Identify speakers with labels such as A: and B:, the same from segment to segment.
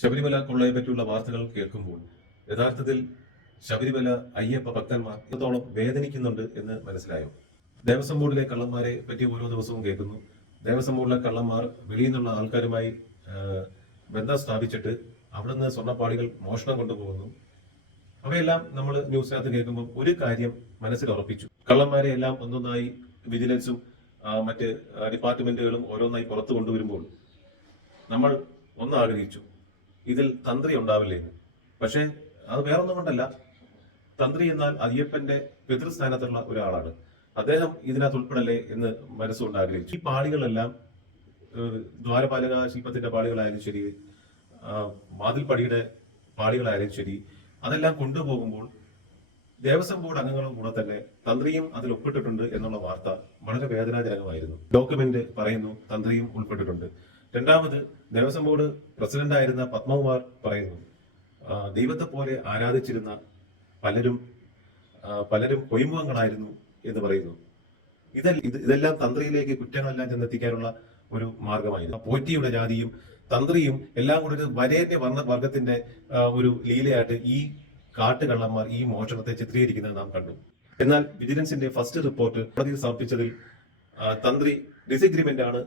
A: ശബരിമല കൊള്ളയെ പറ്റിയുള്ള വാർത്തകൾ കേൾക്കുമ്പോൾ യഥാർത്ഥത്തിൽ ശബരിമല അയ്യപ്പ ഭക്തന്മാർ എത്രത്തോളം വേദനിക്കുന്നുണ്ട് എന്ന് മനസ്സിലായോ? ദേവസ്വം ബോർഡിലെ കള്ളന്മാരെ പറ്റി ഓരോ ദിവസവും കേൾക്കുന്നു. ദേവസ്വം ബോർഡിലെ കള്ളന്മാർ വെളിയിൽ നിന്നുള്ള ആൾക്കാരുമായി ബന്ധം സ്ഥാപിച്ചിട്ട് അവിടുന്ന് സ്വർണപ്പാളികൾ മോഷണം കൊണ്ടുപോകുന്നു. അവയെല്ലാം നമ്മൾ ന്യൂസിനകത്ത് കേൾക്കുമ്പോൾ ഒരു കാര്യം മനസ്സിൽ ഉറപ്പിച്ചു. കള്ളന്മാരെ എല്ലാം ഒന്നൊന്നായി വിജിലൻസും മറ്റ് ഡിപ്പാർട്ട്മെന്റുകളും ഓരോന്നായി പുറത്തു കൊണ്ടുവരുമ്പോൾ നമ്മൾ ഒന്ന് ആഗ്രഹിച്ചു ഇതിൽ തന്ത്രി ഉണ്ടാവില്ലേ എന്ന് പക്ഷേ അത് വേറൊന്നും കൊണ്ടല്ല. തന്ത്രി എന്നാൽ അയ്യപ്പന്റെ പിതൃസ്ഥാനത്തുള്ള ഒരാളാണ്. അദ്ദേഹം ഇതിനകത്ത് ഉൾപ്പെടല്ലേ എന്ന് മനസ്സുകൊണ്ട് ആഗ്രഹിച്ചു ഈ പാളികളെല്ലാം ദ്വാരപാലക ശില്പത്തിന്റെ പാളികളായാലും ശരി മാതിൽപ്പടിയുടെ പാളികളായാലും ശരി അതെല്ലാം കൊണ്ടുപോകുമ്പോൾ ദേവസ്വം ബോർഡ് അംഗങ്ങളും കൂടെ തന്നെ തന്ത്രിയും അതിൽ ഒപ്പിട്ടിട്ടുണ്ട് എന്നുള്ള വാർത്ത വളരെ വേദനാജനകമായിരുന്നു. ഡോക്യുമെന്റ് പറയുന്നു തന്ത്രിയും ഉൾപ്പെട്ടിട്ടുണ്ട്. രണ്ടാമത് ദേവസ്വം ബോർഡ് പ്രസിഡന്റായിരുന്ന പത്മകുമാർ പറയുന്നു ദൈവത്തെ പോലെ ആരാധിച്ചിരുന്ന പലരും പലരും കൊയ്മുഖങ്ങളായിരുന്നു എന്ന് പറയുന്നു. ഇതല്ല ഇത് ഇതെല്ലാം തന്ത്രിയിലേക്ക് കുറ്റങ്ങളെല്ലാം ചെന്നെത്തിക്കാനുള്ള ഒരു മാർഗമായിരുന്നു പോറ്റിയുടെ ജാതിയും തന്ത്രിയും എല്ലാം കൂടി ഒരു വരേന്റെ വർണ വർഗത്തിന്റെ ഒരു ലീലയായിട്ട് ഈ കാട്ടുകള്ളന്മാർ ഈ മോഷണത്തെ ചിത്രീകരിക്കുന്നത് നാം കണ്ടു. എന്നാൽ വിജിലൻസിന്റെ ഫസ്റ്റ് റിപ്പോർട്ട് കോടതിയിൽ സമർപ്പിച്ചതിൽ തന്ത്രി ഡിസഗ്രിമെന്റ് ആണ്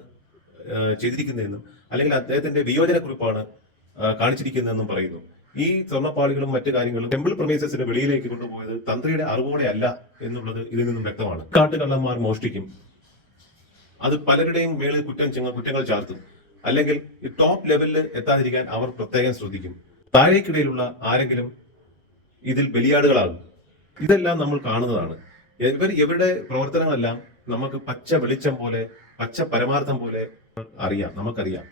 A: ചെയ്തിരിക്കുന്നതെന്നും അല്ലെങ്കിൽ അദ്ദേഹത്തിന്റെ വിയോജനക്കുറിപ്പാണ് കുറിപ്പാണ് കാണിച്ചിരിക്കുന്നതെന്നും പറയുന്നു. ഈ സ്വർണപ്പാളികളും മറ്റു കാര്യങ്ങളും ടെമ്പിൾ പ്രമേസസിന് വെളിയിലേക്ക് കൊണ്ടുപോയത് തന്ത്രിയുടെ അറിവോടെ അല്ല എന്നുള്ളത് ഇതിൽ നിന്നും വ്യക്തമാണ്. കാട്ടുകള്ളന്മാർ മോഷ്ടിക്കും അത് പലരുടെയും മേളിൽ കുറ്റം കുറ്റങ്ങൾ ചാർത്തും. അല്ലെങ്കിൽ ഈ ടോപ്പ് ലെവലിൽ എത്താതിരിക്കാൻ അവർ പ്രത്യേകം ശ്രദ്ധിക്കും. താഴേക്കിടയിലുള്ള ആരെങ്കിലും ഇതിൽ ബലിയാടുകളാകും. ഇതെല്ലാം നമ്മൾ കാണുന്നതാണ്. ഇവർ ഇവരുടെ പ്രവർത്തനങ്ങളെല്ലാം നമുക്ക് പച്ച വെളിച്ചം പോലെ പച്ച പരമാർത്ഥം പോലെ അറിയാം നമുക്കറിയാം.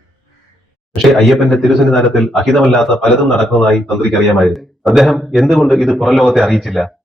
B: പക്ഷേ അയ്യപ്പന്റെ തിരുസന്നിധാനത്തിൽ അഹിതമല്ലാത്ത പലതും നടക്കുന്നതായി തന്ത്രിക്ക് അറിയാമായിരുന്നു. അദ്ദേഹം എന്തുകൊണ്ട് ഇത് പുറം ലോകത്തെ അറിയിച്ചില്ല?